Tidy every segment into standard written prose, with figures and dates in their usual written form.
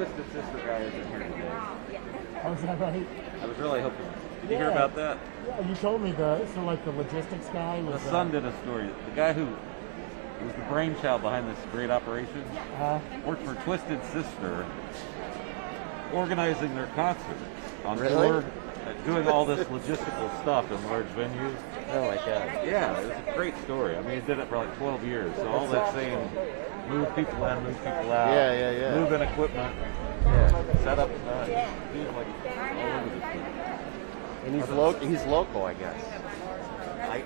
Twisted Sister guy isn't here today. Oh, is that right? I was really hoping. Did you hear about that? Yeah, you told me the logistics guy was. The Sun did a story. The guy who was the brainchild behind this great operation worked for Twisted Sister, organizing their concerts on tour, doing all this logistical stuff in large venues. Oh my God. Yeah, it was a great story. I mean, he did it for like 12 years. So all that same move people in, move people out, move in equipment, set up, he's like all over the place. And he's local, I guess. I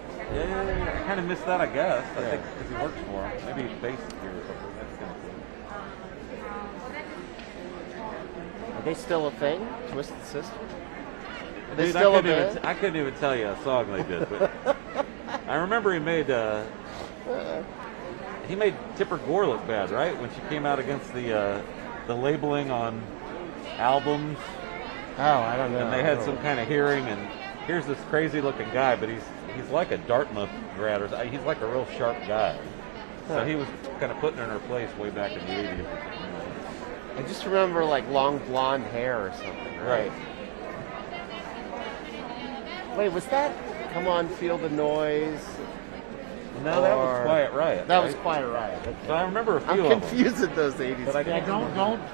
kind of missed that, I guess. I think because he works for him. Maybe he's based here or something. That's kind of cool. Are they still a thing? Twisted Sister? Are they Dude, still a band? I couldn't even tell you a song they did, but I remember he made Tipper Gore look bad, right? When she came out against the labeling on albums. Oh, I don't know. And they had some kind of hearing, and here's this crazy-looking guy, but he's like a Dartmouth grad, or he's like a real sharp guy. So he was kind of putting her in her place way back in the 80s. I just remember like long blonde hair or something. Right. Wait, was that Come On, Feel the Noise? No, that was Quiet Riot. That was Quiet Riot. Okay. So I rember a few I'm of them. confused at those 80s. But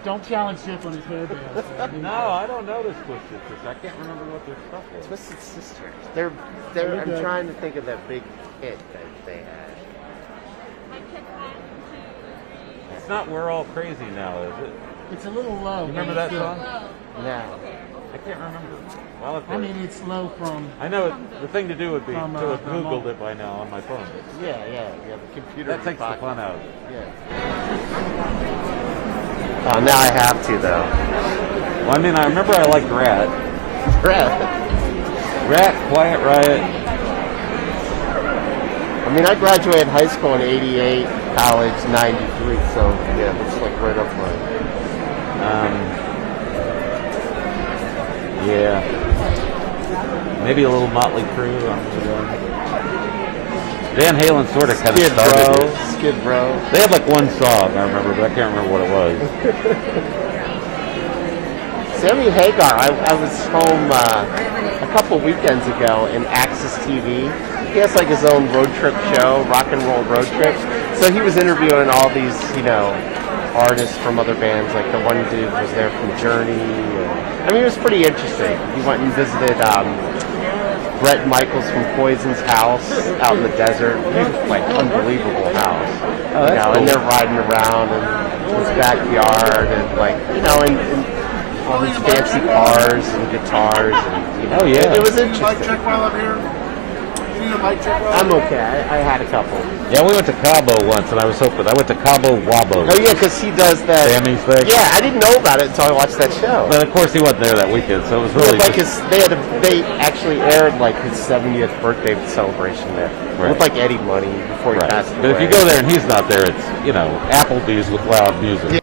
Don't challenge Chip on his hair bands. No, I don't know this Twisted Sister. I can't remember what their stuff was. Twisted Sisters. I'm trying to think of that big hit that they had. It's not We're All Crazy Now, is it? It's a little low. You remember that song? No. I can't remember. Well, I mean, it's low from. I know the thing to do would be to have Googled it by now on my phone. Yeah, the computer. That takes the fun out of it. Yeah. Oh, now I have to though. Well, I mean, I remember I liked Rat, Quiet Riot. I mean, I graduated high school in '88, college '93, so yeah, it's like right up mine. Yeah. Maybe a little Motley Crue. Van Halen sort of kind of started it. Skid Row. They had like one song, I remember, but I can't remember what it was. Sammy Hagar, I was home a couple weekends ago in Access TV. He has like his own road trip show, rock and roll road trip. So he was interviewing all these, artists from other bands. Like the one dude was there from Journey. I mean, it was pretty interesting. He went and visited Bret Michaels from Poison's house out in the desert. Like unbelievable house. Cool. And they're riding around in his backyard and and all these fancy cars and guitars and it was interesting. Mic check while I'm here. You need a mic check while I'm okay. I had a couple. Yeah, we went to Cabo once, and I was hoping. I went to Cabo Wabo. Oh yeah, because he does that. Sammy's thing. Yeah, I didn't know about it until I watched that show. But of course, he wasn't there that weekend, so it was really they actually aired like his 70th birthday celebration there. Right. With like Eddie Money before he passed away. But if you go there and he's not there, it's Applebee's with loud music.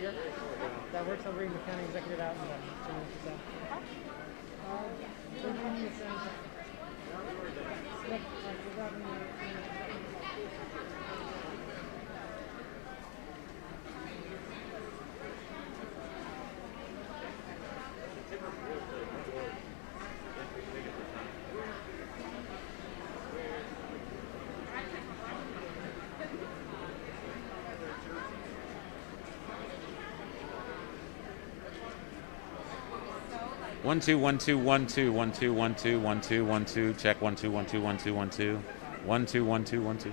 Yeah. That works over in the county executive out in the 1 2 1 2 1 2 1 2 1 2 1 2 1 2 check 1 2 1 2 1 2 1 2 1 2 1 2 1 2.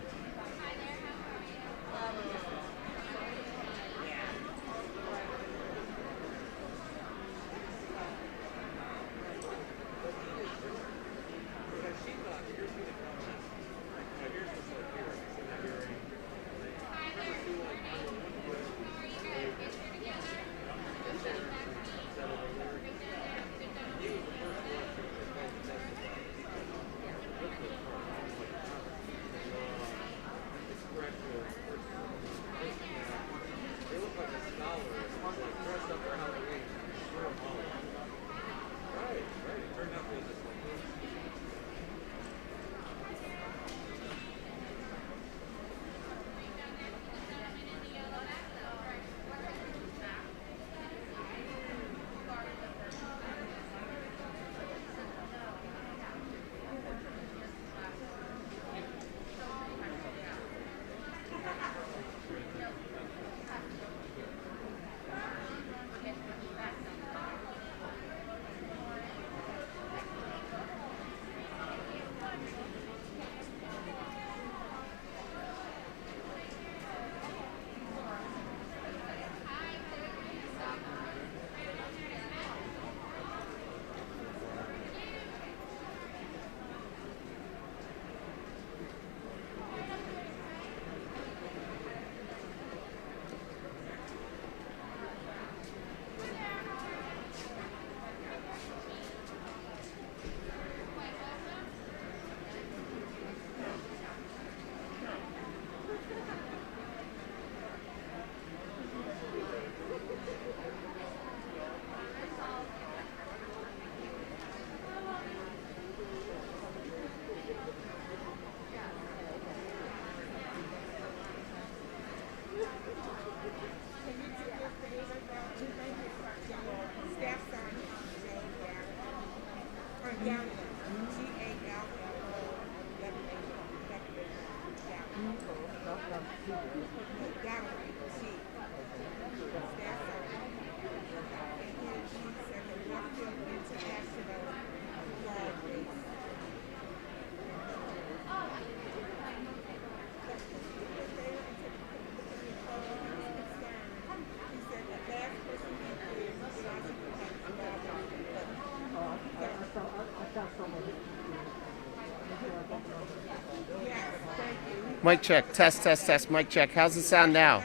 Mic check. Test, test, test. Mic check. How's it sound now?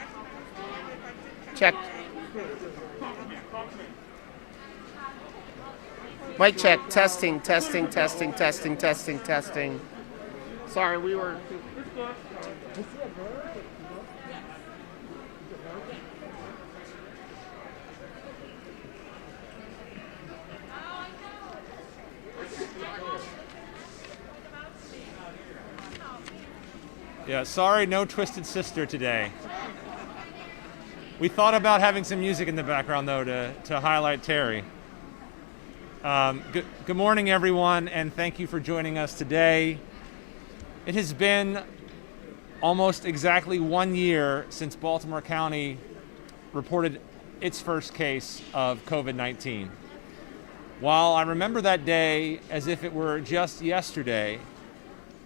Check. Mic check. Testing, testing, testing, testing, testing, testing. Sorry, we were... Yeah, sorry, no Twisted Sister today. We thought about having some music in the background, though, to highlight Terry. Good morning, everyone, and thank you for joining us today. It has been almost exactly 1 year since Baltimore County reported its first case of COVID-19. While I remember that day as if it were just yesterday,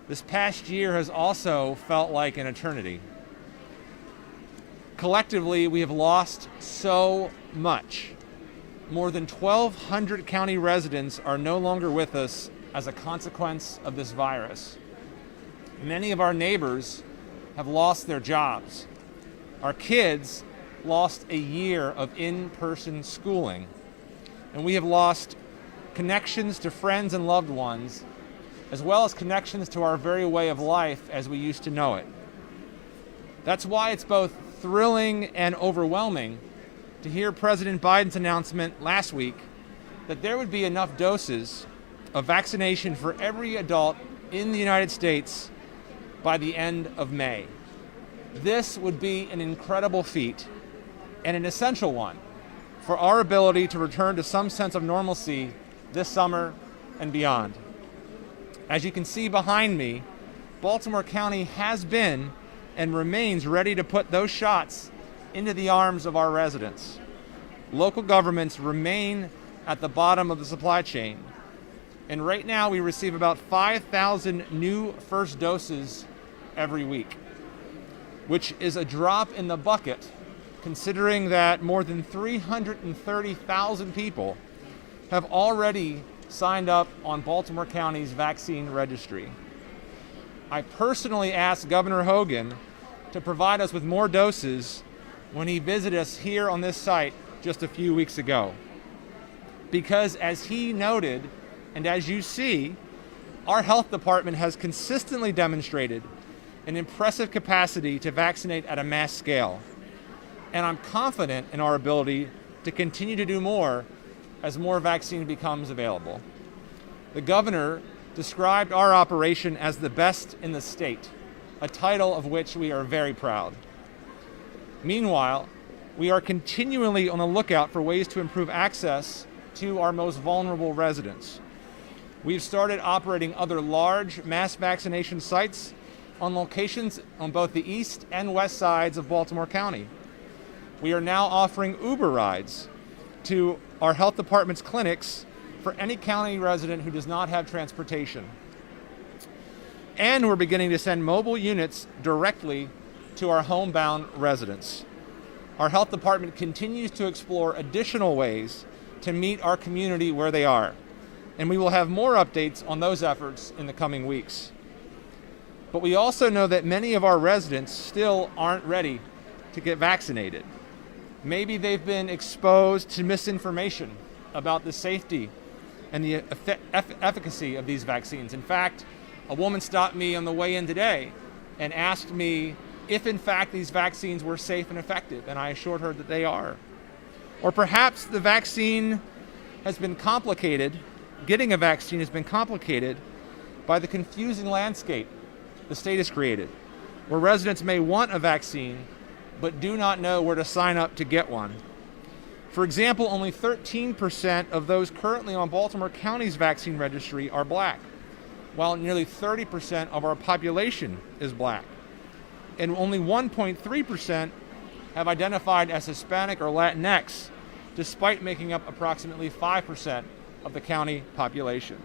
this past year has also felt like an eternity. Collectively, we have lost so much. More than 1,200 county residents are no longer with us as a consequence of this virus. Many of our neighbors have lost their jobs. Our kids lost a year of in-person schooling. And we have lost connections to friends and loved ones, as well as connections to our very way of life as we used to know it. That's why it's both thrilling and overwhelming to hear President Biden's announcement last week that there would be enough doses of vaccination for every adult in the United States by the end of May. This would be an incredible feat and an essential one for our ability to return to some sense of normalcy this summer and beyond. As you can see behind me, Baltimore County has been and remains ready to put those shots into the arms of our residents. Local governments remain at the bottom of the supply chain. And right now we receive about 5,000 new first doses every week, which is a drop in the bucket considering that more than 330,000 people have already signed up on Baltimore County's vaccine registry. I personally asked Governor Hogan to provide us with more doses when he visited us here on this site just a few weeks ago. Because as he noted, and as you see, our health department has consistently demonstrated an impressive capacity to vaccinate at a mass scale. And I'm confident in our ability to continue to do more as more vaccine becomes available. The governor described our operation as the best in the state, a title of which we are very proud. Meanwhile, we are continually on the lookout for ways to improve access to our most vulnerable residents. We've started operating other large mass vaccination sites on locations on both the east and west sides of Baltimore County. We are now offering Uber rides to our health department's clinics for any county resident who does not have transportation. And we're beginning to send mobile units directly to our homebound residents. Our health department continues to explore additional ways to meet our community where they are, and we will have more updates on those efforts in the coming weeks. But we also know that many of our residents still aren't ready to get vaccinated. Maybe they've been exposed to misinformation about the safety and the efficacy of these vaccines. In fact, a woman stopped me on the way in today and asked me if in fact these vaccines were safe and effective, and I assured her that they are. Or perhaps the vaccine has been complicated, getting a vaccine has been complicated by the confusing landscape the state has created, where residents may want a vaccine but do not know where to sign up to get one. For example, only 13% of those currently on Baltimore County's vaccine registry are black, while nearly 30% of our population is black. And only 1.3% have identified as Hispanic or Latinx, despite making up approximately 5% of the county population.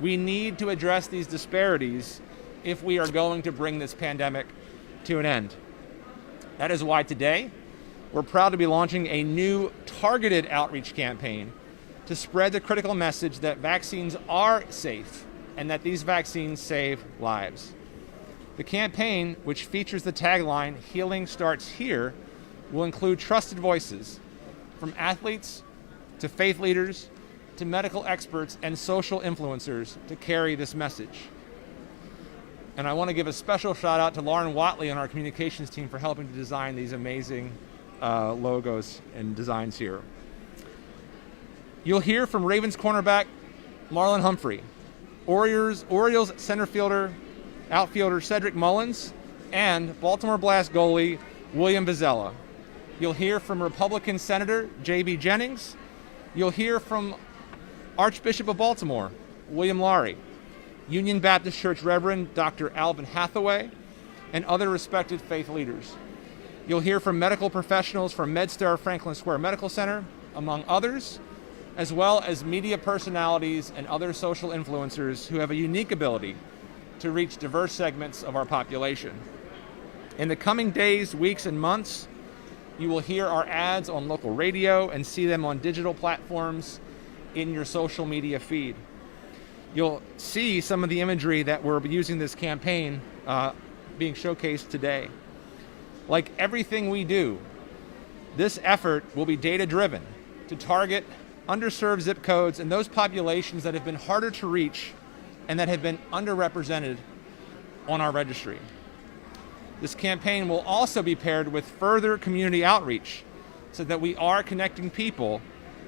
We need to address these disparities if we are going to bring this pandemic to an end. That is why today, we're proud to be launching a new targeted outreach campaign to spread the critical message that vaccines are safe and that these vaccines save lives. The campaign, which features the tagline, "Healing Starts Here," will include trusted voices from athletes to faith leaders to medical experts and social influencers to carry this message. And I want to give a special shout out to Lauren Watley and our communications team for helping to design these amazing logos and designs here. You'll hear from Ravens cornerback Marlon Humphrey, Orioles center fielder, outfielder Cedric Mullins, and Baltimore Blast goalie William Vizella. You'll hear from Republican Senator J.B. Jennings. You'll hear from Archbishop of Baltimore, William Laurie, Union Baptist Church Reverend Dr. Alvin Hathaway, and other respected faith leaders. You'll hear from medical professionals from MedStar Franklin Square Medical Center, among others, as well as media personalities and other social influencers who have a unique ability to reach diverse segments of our population. In the coming days, weeks, and months, you will hear our ads on local radio and see them on digital platforms in your social media feed. You'll see some of the imagery that we're using this campaign being showcased today. Like everything we do, this effort will be data-driven to target underserved zip codes and those populations that have been harder to reach and that have been underrepresented on our registry. This campaign will also be paired with further community outreach so that we are connecting people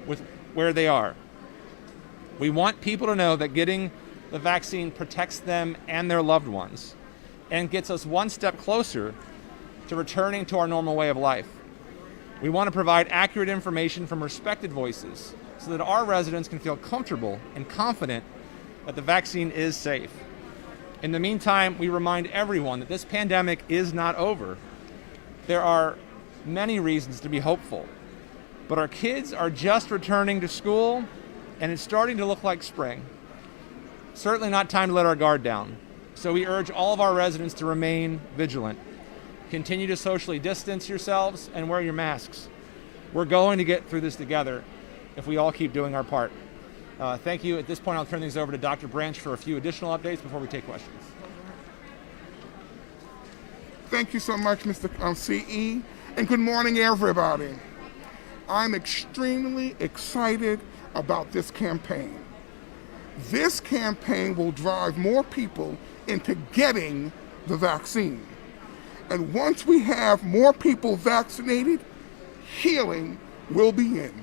with where they are. We want people to know that getting the vaccine protects them and their loved ones and gets us one step closer to returning to our normal way of life. We want to provide accurate information from respected voices so that our residents can feel comfortable and confident that the vaccine is safe. In the meantime, we remind everyone that this pandemic is not over. There are many reasons to be hopeful. But our kids are just returning to school, and it's starting to look like spring. Certainly not time to let our guard down. So we urge all of our residents to remain vigilant. Continue to socially distance yourselves and wear your masks. We're going to get through this together if we all keep doing our part. Thank you. At this point, I'll turn things over to Dr. Branch for a few additional updates before we take questions. Thank you so much, Mr. CE, and good morning, everybody. I'm extremely excited about this campaign. This campaign will drive more people into getting the vaccine. And once we have more people vaccinated, healing will begin,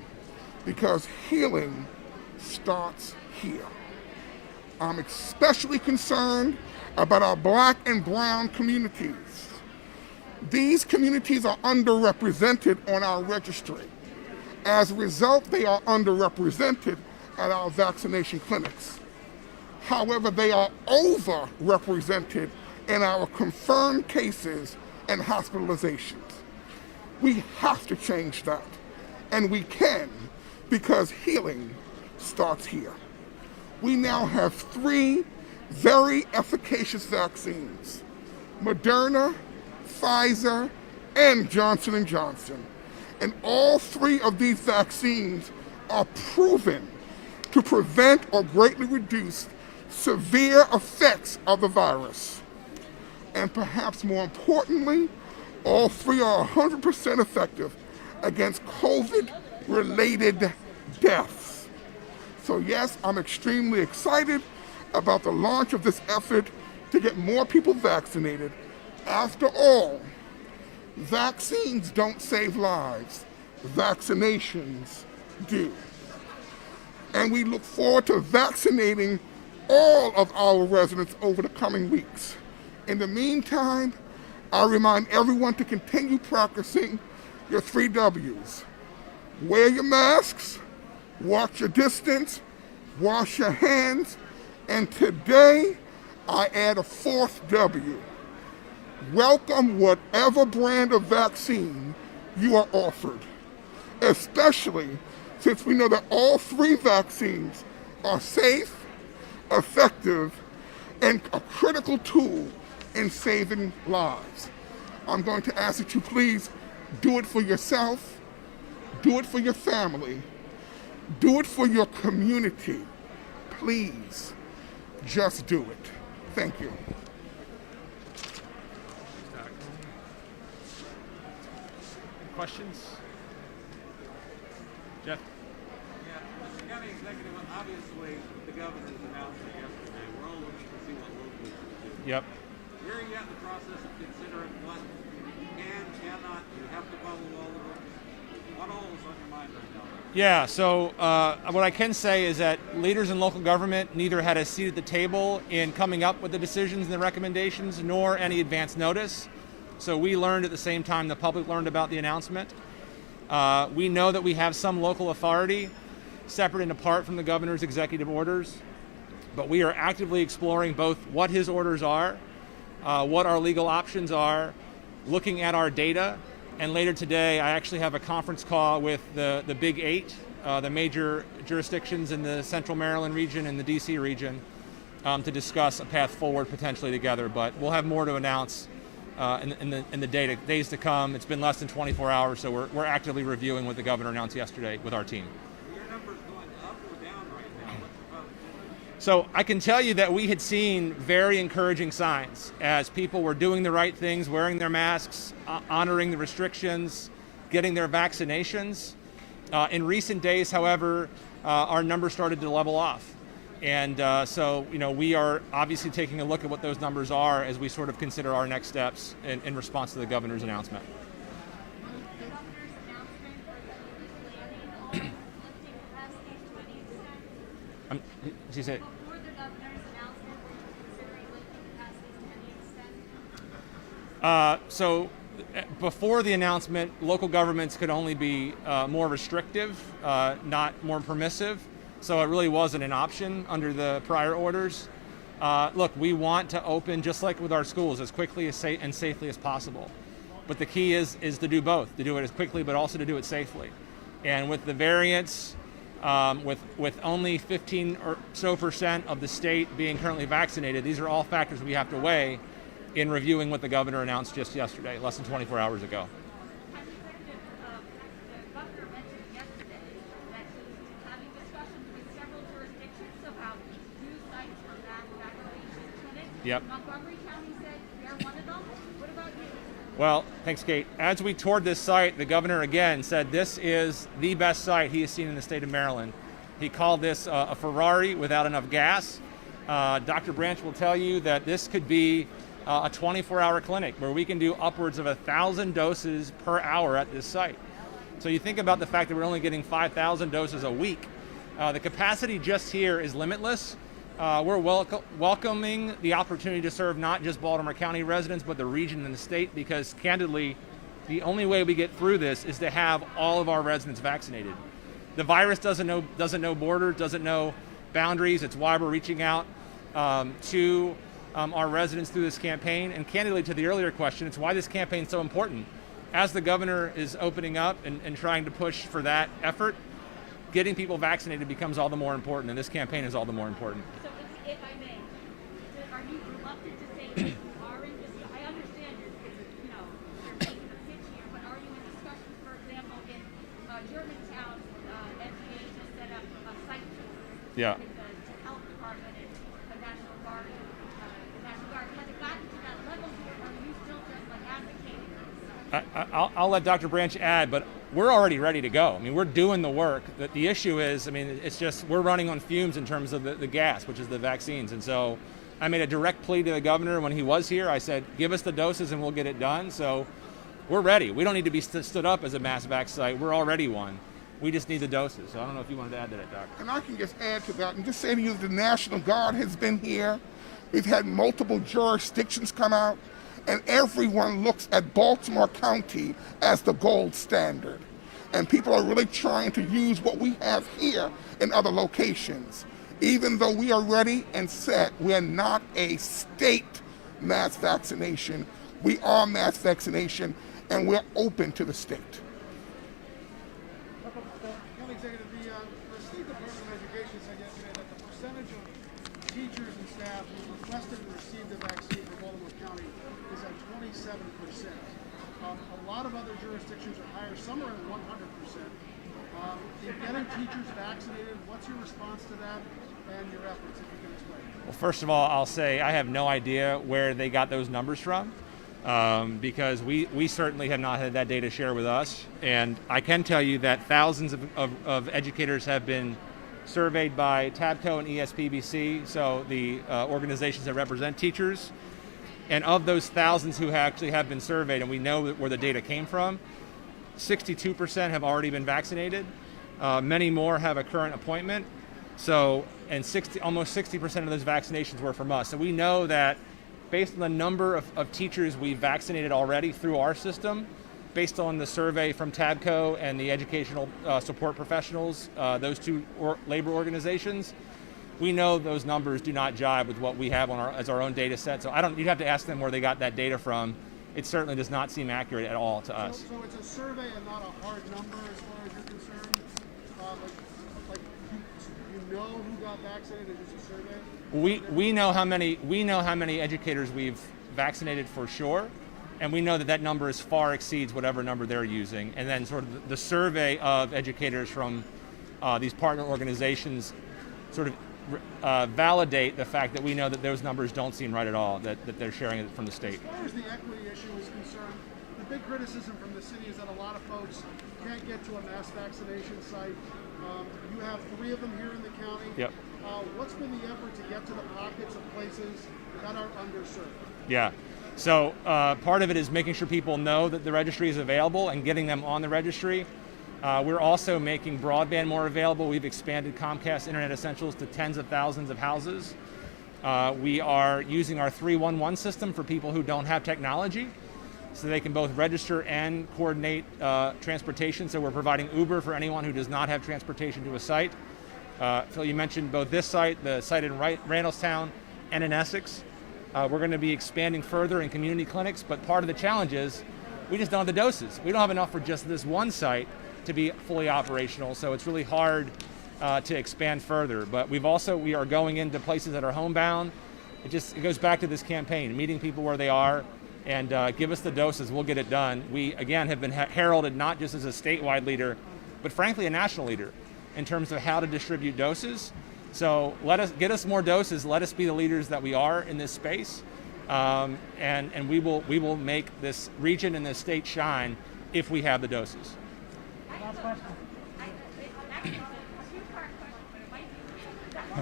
because healing starts here. I'm especially concerned about our Black and brown communities. These communities are underrepresented on our registry. As a result, they are underrepresented at our vaccination clinics. However, they are overrepresented in our confirmed cases and hospitalizations. We have to change that, and we can, because healing starts here. We now have 3 very efficacious vaccines: Moderna, Pfizer, and Johnson & Johnson. And all 3 of these vaccines are proven to prevent or greatly reduce severe effects of the virus. And perhaps more importantly, all 3 are 100% effective against COVID-related deaths. So yes, I'm extremely excited about the launch of this effort to get more people vaccinated. After all, vaccines don't save lives, vaccinations do. And we look forward to vaccinating all of our residents over the coming weeks. In the meantime, I remind everyone to continue practicing your 3 W's. Wear your masks, watch your distance, wash your hands, and today I add a 4th W. Welcome whatever brand of vaccine you are offered, especially since we know that all 3 vaccines are safe, effective, and a critical tool in saving lives. I'm going to ask that you please do it for yourself, do it for your family, do it for your community. Please, just do it. Thank you. Questions? Jeff? Yeah, Mr. County Executive, obviously the governor's announcement yesterday. We're all looking to see what locals do. Yep. Where are you at in the process of considering what you can, cannot, you have to follow all of them? What all is on your mind right now? Yeah, so what I can say is that leaders in local government neither had a seat at the table in coming up with the decisions and the recommendations, nor any advance notice. So we learned at the same time the public learned about the announcement. We know that we have some local authority separate and apart from the governor's executive orders, but we are actively exploring both what his orders are, what our legal options are, looking at our data, and later today I actually have a conference call with the Big 8, the major jurisdictions in the Central Maryland region and the DC region, to discuss a path forward potentially together, but we'll have more to announce in the days to come. It's been less than 24 hours, so we're actively reviewing what the governor announced yesterday with our team. Are your numbers going up or down right now? What's about So I can tell you that we had seen very encouraging signs as people were doing the right things, wearing their masks, honoring the restrictions, getting their vaccinations. In recent days, however, our numbers started to level off. And so, we are obviously taking a look at what those numbers are as we sort of consider our next steps in response to the governor's announcement. She said, so before the announcement, local governments could only be more restrictive, not more permissive. So it really wasn't an option under the prior orders. Look, we want to open, just like with our schools, as quickly and safely as possible. But the key is to do both, to do it as quickly, but also to do it safely. And with the variants, with only 15% or so of the state being currently vaccinated, these are all factors we have to weigh in reviewing what the governor announced just yesterday, less than 24 hours ago. Yep. Montgomery County said they're one of them. What about you? Well, thanks, Kate. As we toured this site, the governor again said this is the best site he has seen in the state of Maryland. He called this a Ferrari without enough gas. Dr. Branch will tell you that this could be a 24-hour clinic where we can do upwards of 1,000 doses per hour at this site. So you think about the fact that we're only getting 5,000 doses a week. The capacity just here is limitless. We're welcoming the opportunity to serve not just Baltimore County residents, but the region and the state, because candidly, the only way we get through this is to have all of our residents vaccinated. The virus doesn't know borders, doesn't know boundaries. It's why we're reaching out to our residents through this campaign. And candidly, to the earlier question, it's why this campaign is so important. As the governor is opening up and trying to push for that effort, getting people vaccinated becomes all the more important, and this campaign is all the more important. So if I may, are you reluctant to say that you are in this? I understand you're making a pitch here, but are you in discussions, for example, in Germantown, FDA just set up a site tour with the health department and the National Guard. Has it gotten to that level here, or are you still just like advocating this? I'll let Dr. Branch add, but we're already ready to go. I mean, we're doing the work. The issue is, I mean, it's just we're running on fumes in terms of the gas, which is the vaccines. And so I made a direct plea to the governor when he was here. I said, give us the doses and we'll get it done. So we're ready. We don't need to be stood up as a mass vac site. We're already one. We just need the doses. So I don't know if you wanted to add to that, Doc. And I can just add to that and just say to you that the National Guard has been here. We've had multiple jurisdictions come out, and everyone looks at Baltimore County as the gold standard. And people are really trying to use what we have here in other locations. Even though we are ready and set, we're not a state mass vaccination. We are mass vaccination, and we're open to the state. County Executive, the State Department of Education said yesterday that the percentage of teachers and staff who requested and received the vaccine for Baltimore County is at 27%. A lot of other jurisdictions are higher. Some are at 100%. In getting teachers vaccinated, what's your response to that and your efforts, if you can explain? Well, first of all, I'll say I have no idea where they got those numbers from, because we certainly have not had that data shared with us. And I can tell you that thousands of educators have been surveyed by TABCO and ESPBC, so the organizations that represent teachers. And of those thousands who actually have been surveyed, and we know where the data came from, 62% have already been vaccinated. Many more have a current appointment. So, and almost 60% of those vaccinations were from us. So we know that based on the number of teachers we've vaccinated already through our system, based on the survey from TABCO and the educational support professionals, those two labor organizations, we know those numbers do not jive with what we have as our own data set. So you'd have to ask them where they got that data from. It certainly does not seem accurate at all to us. So it's a survey and not a hard number as far as you're concerned? Like you know who got vaccinated, it's just a survey? We know how many educators we've vaccinated for sure, and we know that number far exceeds whatever number they're using. And then sort of the survey of educators from these partner organizations sort of validate the fact that we know that those numbers don't seem right at all, that they're sharing it from the state. As far as the equity issue is concerned, the big criticism from the city is that a lot of folks can't get to a mass vaccination site. You have 3 of them here in the county. Yep. What's been the effort to get to the pockets of places that are underserved? Yeah. So part of it is making sure people know that the registry is available and getting them on the registry. We're also making broadband more available. We've expanded Comcast Internet Essentials to tens of thousands of houses. We are using our 311 system for people who don't have technology, so they can both register and coordinate transportation. So we're providing Uber for anyone who does not have transportation to a site. Phil, you mentioned both this site, the site in Randallstown, and in Essex. We're going to be expanding further in community clinics, but part of the challenge is we just don't have the doses. We don't have enough for just this one site to be fully operational. So it's really hard to expand further. But we are going into places that are homebound. It goes back to this campaign, meeting people where they are, and give us the doses, we'll get it done. We, again, have been heralded not just as a statewide leader, but frankly a national leader in terms of how to distribute doses. So get us more doses, let us be the leaders that we are in this space, and we will make this region and this state shine if we have the doses. Last question. Actually, it's a two-part question, but it might be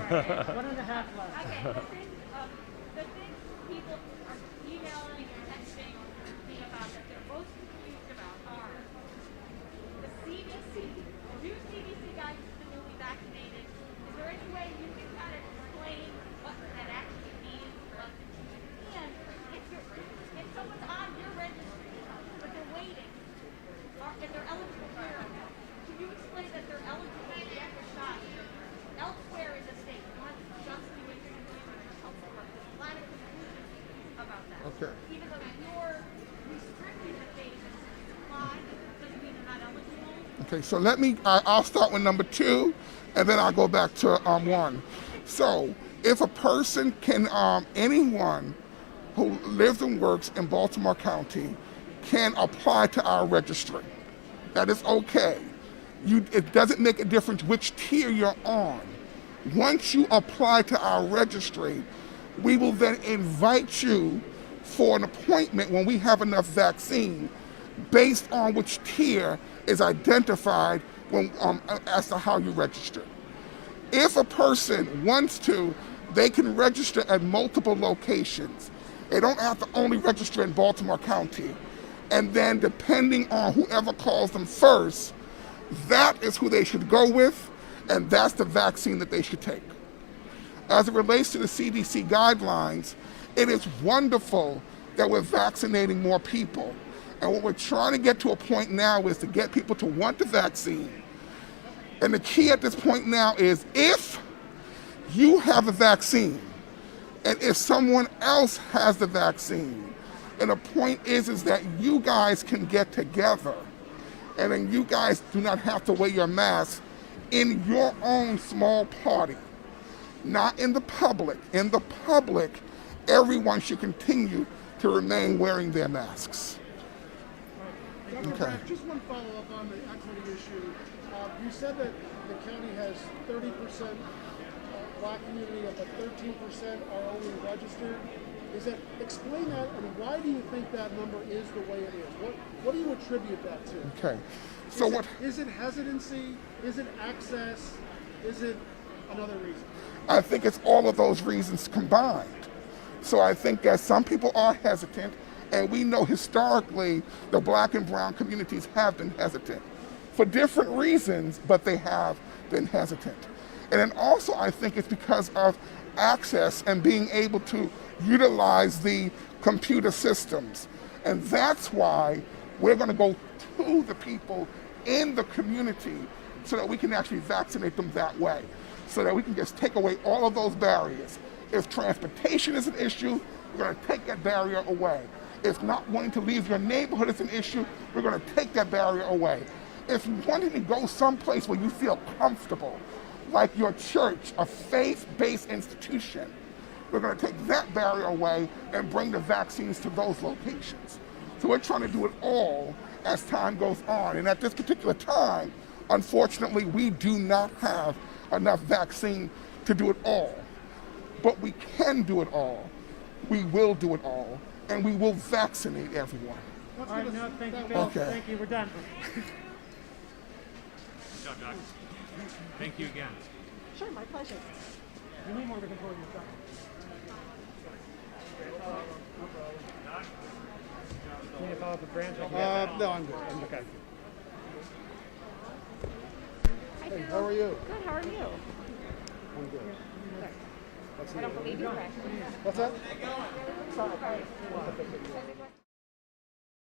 1.5 left. Okay, the thing people are emailing and texting me about that they're most confused about are the CDC, the new CDC guidance to the newly vaccinated. Is there any way you can kind of explain what that actually means for us to choose? And if someone's on your registry, but they're waiting, and they're eligible for it, can you explain that they're eligible to get the shot elsewhere in the state, not just New England health department? There's a lot of confusion about that. Okay. Even though you're restricting the phase of supply, doesn't mean they're not eligible. Okay, so I'll start with number 2, and then I'll go back to 1. So if a person can, anyone who lives and works in Baltimore County can apply to our registry. That is okay. It doesn't make a difference which tier you're on. Once you apply to our registry, we will then invite you for an appointment when we have enough vaccine based on which tier is identified as to how you register. If a person wants to, they can register at multiple locations. They don't have to only register in Baltimore County. And then depending on whoever calls them first, that is who they should go with, and that's the vaccine that they should take. As it relates to the CDC guidelines, it is wonderful that we're vaccinating more people. And what we're trying to get to a point now is to get people to want the vaccine. And the key at this point now is if you have a vaccine, and if someone else has the vaccine, and the point is that you guys can get together, and then you guys do not have to wear your mask in your own small party, not in the public. In the public, everyone should continue to remain wearing their masks. Dr. Okay. Brack, just one follow-up on the equity issue. You said that the county has 30% black community, but 13% are only registered. Explain that, and why do you think that number is the way it is? What do you attribute that to? Okay. So Is it hesitancy? Is it access? Is it another reason? I think it's all of those reasons combined. So I think that some people are hesitant, and we know historically the black and brown communities have been hesitant for different reasons, but they have been hesitant. And then also I think it's because of access and being able to utilize the computer systems. And that's why we're going to go to the people in the community so that we can actually vaccinate them that way, so that we can just take away all of those barriers. If transportation is an issue, we're going to take that barrier away. If not wanting to leave your neighborhood is an issue, we're going to take that barrier away. If you wanting to go someplace where you feel comfortable, like your church, a faith-based institution, we're going to take that barrier away and bring the vaccines to those locations. So we're trying to do it all as time goes on. And at this particular time, unfortunately, we do not have enough vaccine to do it all. But we can do it all. We will do it all. And we will vaccinate everyone. All right, no, thank you, Bill. Okay. Thank you, we're done. Good job, Doc. Thank you again. Sure, my pleasure. You need more to control your truck. Can you follow up with Branch? No, I'm good. Okay. Hey, how are you? Good, how are you? I'm good. I don't believe you, right? What's that?